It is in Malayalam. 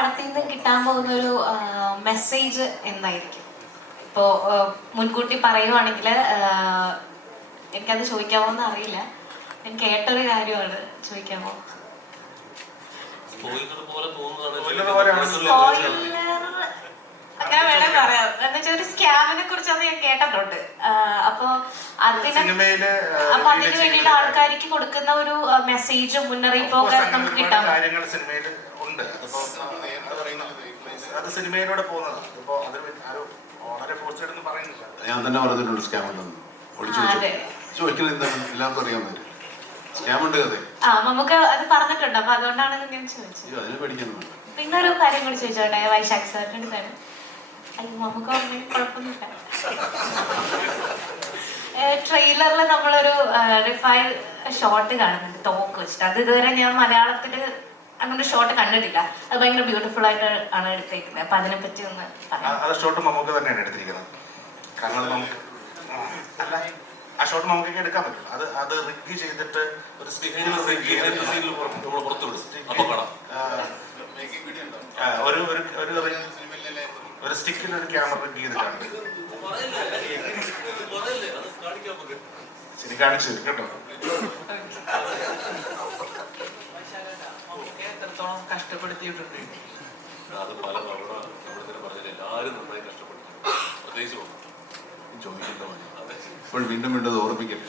പടത്തിൽ നിന്ന് കിട്ടാൻ പോകുന്ന ഒരു മെസ്സേജ് എന്തായിരിക്കും? ഇപ്പോ മുൻകൂട്ടി പറയുവാണെങ്കിൽ എനിക്കത് ചോദിക്കാമോ എന്ന് അറിയില്ല. ഞാൻ കേട്ടൊരു കാര്യമാണ്, ചോദിക്കാമോ? അങ്ങനെ വേണേ പറയാം. എന്ന് വെച്ചാൽ ഒരു സ്കാമിനെ കുറിച്ചൊന്ന് ഞാൻ കേട്ടിട്ടുണ്ട്. അപ്പൊ അതിന് വേണ്ടിയിട്ട് ആൾക്കാർക്ക് കൊടുക്കുന്ന ഒരു മെസ്സേജും മുന്നറിയിപ്പും ഒക്കെ നമുക്ക് കിട്ടാൻ കാര്യങ്ങൾ സിനിമയിൽ ഉണ്ട്. അത് സിനിമയിലൂടെ പോകുന്നതാണ്. ഇപ്പോ അത് വളരെ ഫോഴ്സ്ഡ് പറയുന്നില്ല. ഞാൻ തന്നെ പറഞ്ഞിട്ടുണ്ട് സ്കാം ഉണ്ടെന്ന്. ചോദിക്കുന്നത് എന്താണ്? എല്ലാവർക്കും അറിയാൻ പറ്റും സ്കാം ഉണ്ട് കഥ. നമുക്ക് അത് പറഞ്ഞിട്ടുണ്ട്. അപ്പൊ അതുകൊണ്ടാണ് ഞാൻ ചോദിച്ചത്. അതിന് പഠിക്കാൻ വേണ്ട. പിന്നെ ഒരു കാര്യം കൂടി ചോദിച്ചോട്ടെ, വൈശാഖ് സാറിന്റെ അടുത്താണ്. അയ്യോ, നമുക്ക് കുഴപ്പമൊന്നുമില്ല. ട്രെയിലറിൽ നമ്മളൊരു റിഫൈൽ ഷോട്ട് കാണുന്നുണ്ട് തോക്ക് വെച്ചിട്ട്. അത് ഇതുവരെ ഞാൻ മലയാളത്തില് അങ്ങനെ ഷോട്ട് കണ്ടിട്ടില്ല. അത് ഭയങ്കര ബ്യൂട്ടിഫുൾ ആയിട്ട് ആണ് എടുത്തേക്കുന്നത്. അപ്പൊ അതിനെ പറ്റി ഒന്ന് പറയാം. ഷോട്ട് നമുക്ക് തന്നെയാണ് എടുത്തിരിക്കുന്നത്. കാരണം നമുക്ക് ആ ഷോട്ട് നമുക്ക് എടുക്കാൻ പറ്റില്ല. അത് റിഗ് ചെയ്തിട്ട് ഒരു ഒരു സ്റ്റിക്കിൽ ഒരു ക്യാമറ റിഗ് ചെയ്തിട്ടാണ്. ശരി, കാണിച്ചു തരും കേട്ടോ. കഷ്ടപ്പെടുത്തിയിട്ടുണ്ട്. അത് പല തവണ നമ്മളെ പറഞ്ഞാൽ എല്ലാവരും നന്നായി കഷ്ടപ്പെടുത്തി. പ്രത്യേകിച്ച് ചോദിക്കേണ്ട ഇപ്പോൾ വീണ്ടും വീണ്ടും ഓർമ്മിക്കട്ടെ.